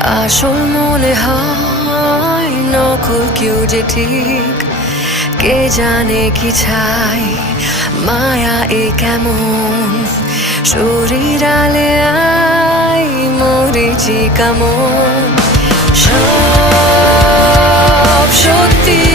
আসল মনে হয় নকল কেউ যে ঠিক, কে জানে কি ছাই মায়া এ কেমন, শরীর আলে আই মরিচি কেমন, সব সত্যি